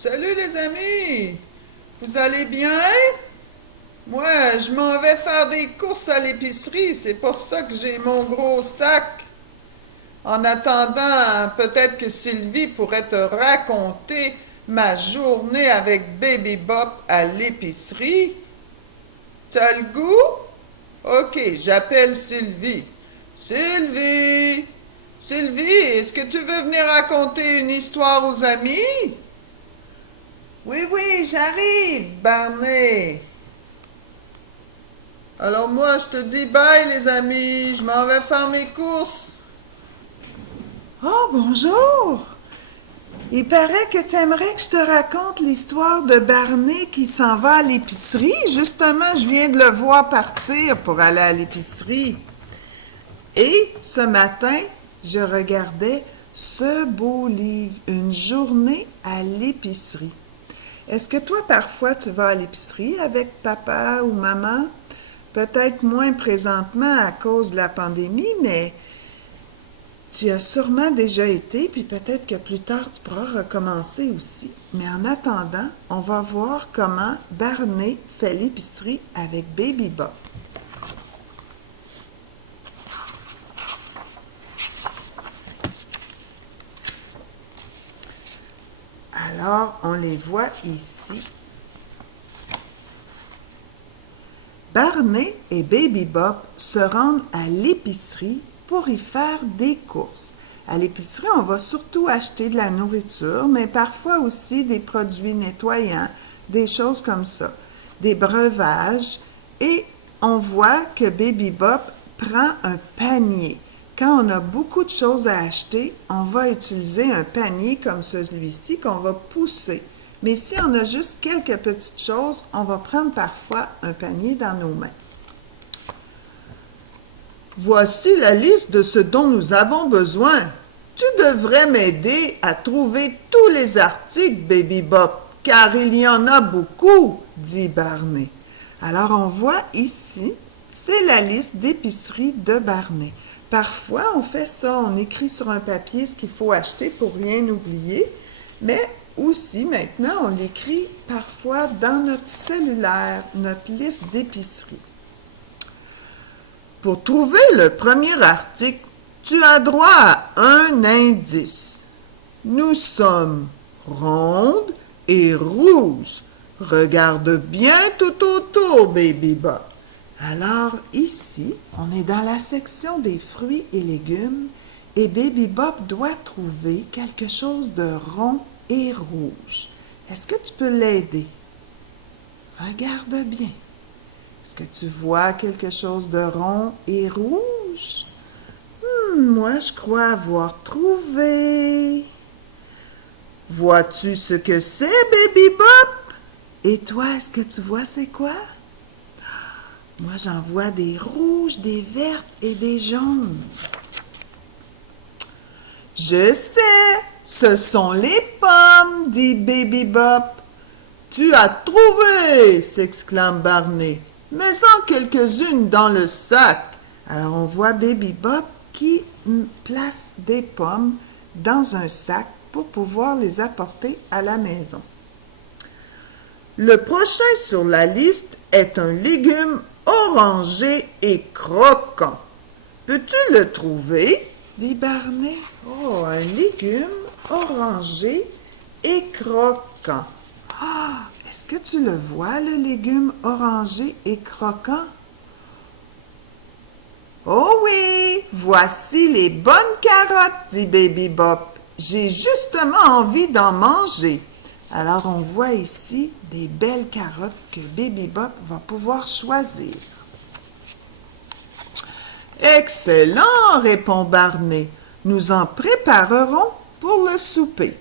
Salut les amis! Vous allez bien? Moi, je m'en vais faire des courses à l'épicerie. C'est pour ça que j'ai mon gros sac. En attendant, peut-être que Sylvie pourrait te raconter ma journée avec Baby Bop à l'épicerie. T'as le goût? Ok, j'appelle Sylvie. Sylvie! Sylvie, est-ce que tu veux venir raconter une histoire aux amis? Oui, oui, j'arrive, Barney. Alors moi, je te dis bye, les amis. Je m'en vais faire mes courses. Oh, bonjour! Il paraît que tu aimerais que je te raconte l'histoire de Barney qui s'en va à l'épicerie. Justement, je viens de le voir partir pour aller à l'épicerie. Et ce matin, je regardais ce beau livre, Une journée à l'épicerie. Est-ce que toi, parfois, tu vas à l'épicerie avec papa ou maman? Peut-être moins présentement à cause de la pandémie, mais tu as sûrement déjà été, puis peut-être que plus tard, tu pourras recommencer aussi. Mais en attendant, on va voir comment Barney fait l'épicerie avec Baby Bop. Alors, on les voit ici. Barney et Baby Bop se rendent à l'épicerie pour y faire des courses. À l'épicerie, on va surtout acheter de la nourriture, mais parfois aussi des produits nettoyants, des choses comme ça, des breuvages. Et on voit que Baby Bop prend un panier. Quand on a beaucoup de choses à acheter, on va utiliser un panier comme celui-ci qu'on va pousser. Mais si on a juste quelques petites choses, on va prendre parfois un panier dans nos mains. Voici la liste de ce dont nous avons besoin. Tu devrais m'aider à trouver tous les articles, Baby Bop, car il y en a beaucoup, dit Barney. Alors on voit ici, c'est la liste d'épicerie de Barney. Parfois, on fait ça, on écrit sur un papier ce qu'il faut acheter pour rien oublier, mais aussi maintenant, on l'écrit parfois dans notre cellulaire, notre liste d'épicerie. Pour trouver le premier article, tu as droit à un indice. Nous sommes rondes et rouges. Regarde bien tout autour, Baby Bop. Alors ici, on est dans la section des fruits et légumes et Baby Bop doit trouver quelque chose de rond et rouge. Est-ce que tu peux l'aider? Regarde bien. Est-ce que tu vois quelque chose de rond et rouge? Moi, je crois avoir trouvé. Vois-tu ce que c'est, Baby Bop? Et toi, est-ce que tu vois c'est quoi? Moi, j'en vois des rouges, des vertes et des jaunes. Je sais, ce sont les pommes, dit Baby Bop. Tu as trouvé, s'exclame Barney. Mets-en quelques-unes dans le sac. Alors, on voit Baby Bop qui place des pommes dans un sac pour pouvoir les apporter à la maison. Le prochain sur la liste est un légume orangé et croquant. Peux-tu le trouver? Dit Barney. Oh, un légume orangé et croquant. Ah, est-ce que tu le vois, le légume orangé et croquant? Oh oui, voici les bonnes carottes, dit Baby Bop. J'ai justement envie d'en manger. Alors on voit ici des belles carottes que Baby Bop va pouvoir choisir. Excellent, répond Barney. Nous en préparerons pour le souper.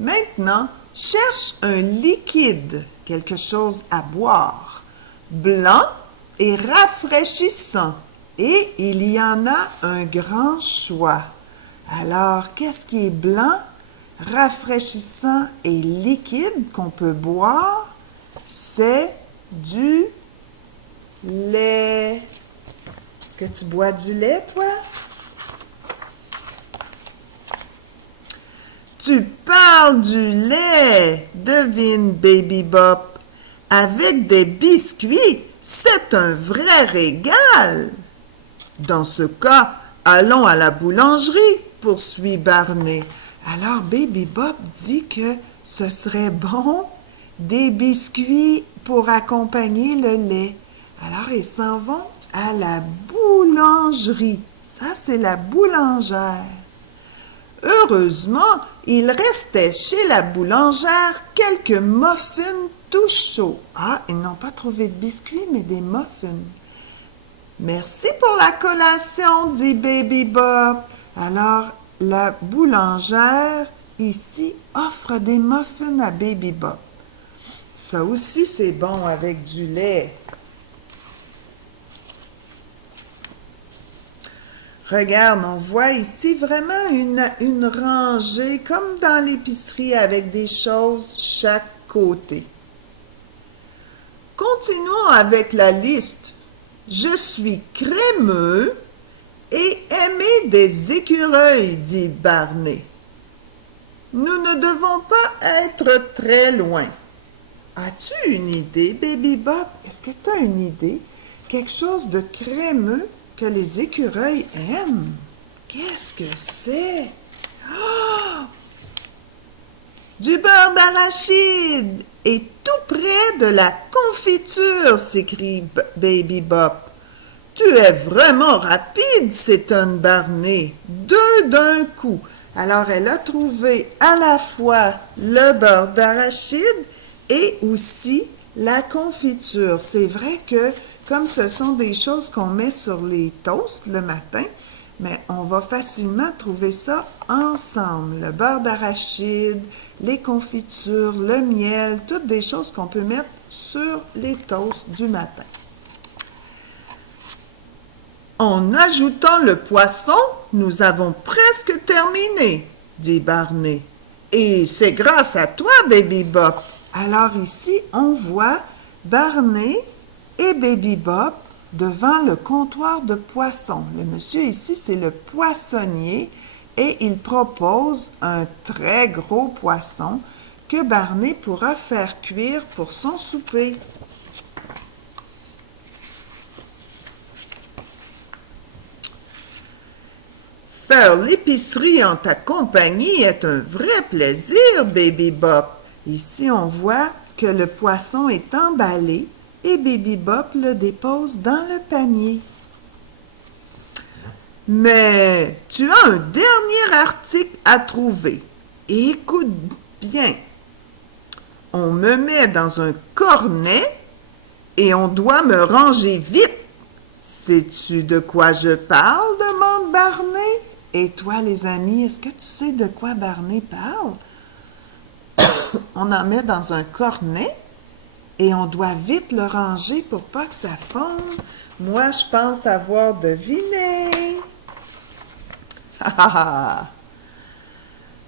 Maintenant, cherche un liquide, quelque chose à boire, blanc et rafraîchissant. Et il y en a un grand choix. Alors, qu'est-ce qui est blanc, rafraîchissant et liquide qu'on peut boire? C'est du lait. Est-ce que tu bois du lait, toi? Tu parles du lait, devine Baby Bop. Avec des biscuits, c'est un vrai régal. Dans ce cas, allons à la boulangerie, poursuit Barney. Alors Baby Bop dit que ce serait bon des biscuits pour accompagner le lait. Alors ils s'en vont à la boulangerie. Ça, c'est la boulangère. Heureusement, il restait chez la boulangère quelques muffins tout chauds. Ah, ils n'ont pas trouvé de biscuits, mais des muffins. Merci pour la collation, dit Baby Bop. Alors, la boulangère, ici, offre des muffins à Baby Bop. Ça aussi, c'est bon avec du lait. Regarde, on voit ici vraiment une rangée, comme dans l'épicerie, avec des choses chaque côté. Continuons avec la liste. Je suis crémeux et aimé des écureuils, dit Barney. Nous ne devons pas être très loin. As-tu une idée, Baby Bop? Est-ce que tu as une idée? Quelque chose de crémeux que les écureuils aiment? Qu'est-ce que c'est? Oh! Du beurre d'arachide! Et tout près de la confiture, s'écrie Baby Bop. Tu es vraiment rapide, s'étonne Barney. Deux d'un coup. Alors, elle a trouvé à la fois le beurre d'arachide et aussi la confiture. C'est vrai que, comme ce sont des choses qu'on met sur les toasts le matin, mais on va facilement trouver ça ensemble. Le beurre d'arachide, les confitures, le miel, toutes des choses qu'on peut mettre sur les toasts du matin. En ajoutant le poisson, nous avons presque terminé, dit Barney. Et c'est grâce à toi, Baby Bop. Alors ici, on voit Barney et Baby Bop devant le comptoir de poissons. Le monsieur ici, c'est le poissonnier et il propose un très gros poisson que Barney pourra faire cuire pour son souper. Faire l'épicerie en ta compagnie est un vrai plaisir, Baby Bop. Ici, on voit que le poisson est emballé et Baby Bop le dépose dans le panier. Mais tu as un dernier article à trouver. Écoute bien. On me met dans un cornet et on doit me ranger vite. Sais-tu de quoi je parle? Demande Barney. Et toi, les amis, est-ce que tu sais de quoi Barney parle? On en met dans un cornet et on doit vite le ranger pour pas que ça fonde. Moi, je pense avoir deviné.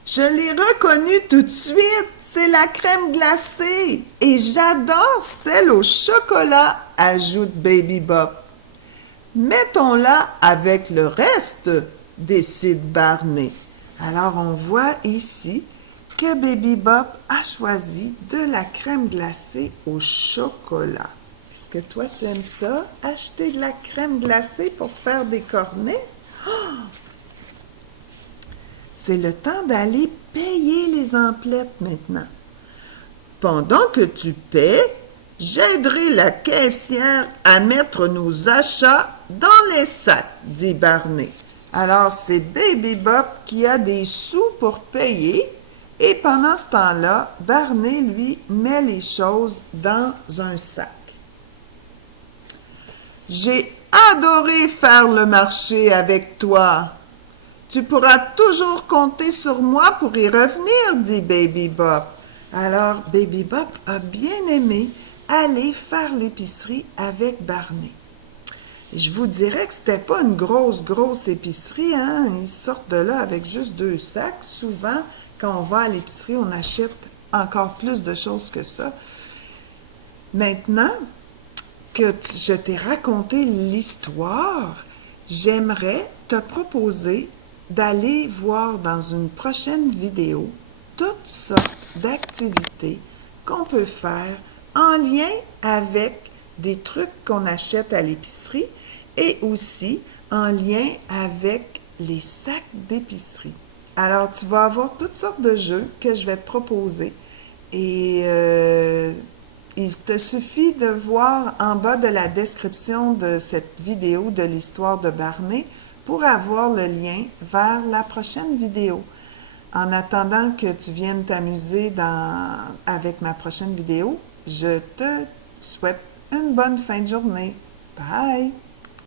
Je l'ai reconnu tout de suite, c'est la crème glacée. Et j'adore celle au chocolat, ajoute Baby Bop. Mettons-la avec le reste, décide Barney. Alors on voit ici que Baby Bop a choisi de la crème glacée au chocolat. Est-ce que toi tu aimes ça, acheter de la crème glacée pour faire des cornets? Oh! C'est le temps d'aller payer les emplettes maintenant. Pendant que tu paies, j'aiderai la caissière à mettre nos achats dans les sacs, dit Barney. Alors, c'est Baby Bop qui a des sous pour payer et pendant ce temps-là, Barney, lui, met les choses dans un sac. J'ai adoré faire le marché avec toi. Tu pourras toujours compter sur moi pour y revenir, dit Baby Bop. Alors, Baby Bop a bien aimé aller faire l'épicerie avec Barney. Je vous dirais que c'était pas une grosse épicerie, hein? Ils sortent de là avec juste 2 sacs. Souvent, quand on va à l'épicerie, on achète encore plus de choses que ça. Maintenant que je t'ai raconté l'histoire, j'aimerais te proposer d'aller voir dans une prochaine vidéo toutes sortes d'activités qu'on peut faire en lien avec des trucs qu'on achète à l'épicerie et aussi en lien avec les sacs d'épicerie. Alors, tu vas avoir toutes sortes de jeux que je vais te proposer et il te suffit de voir en bas de la description de cette vidéo de l'histoire de Barney pour avoir le lien vers la prochaine vidéo. En attendant que tu viennes t'amuser avec ma prochaine vidéo, je te souhaite une bonne fin de journée. Bye!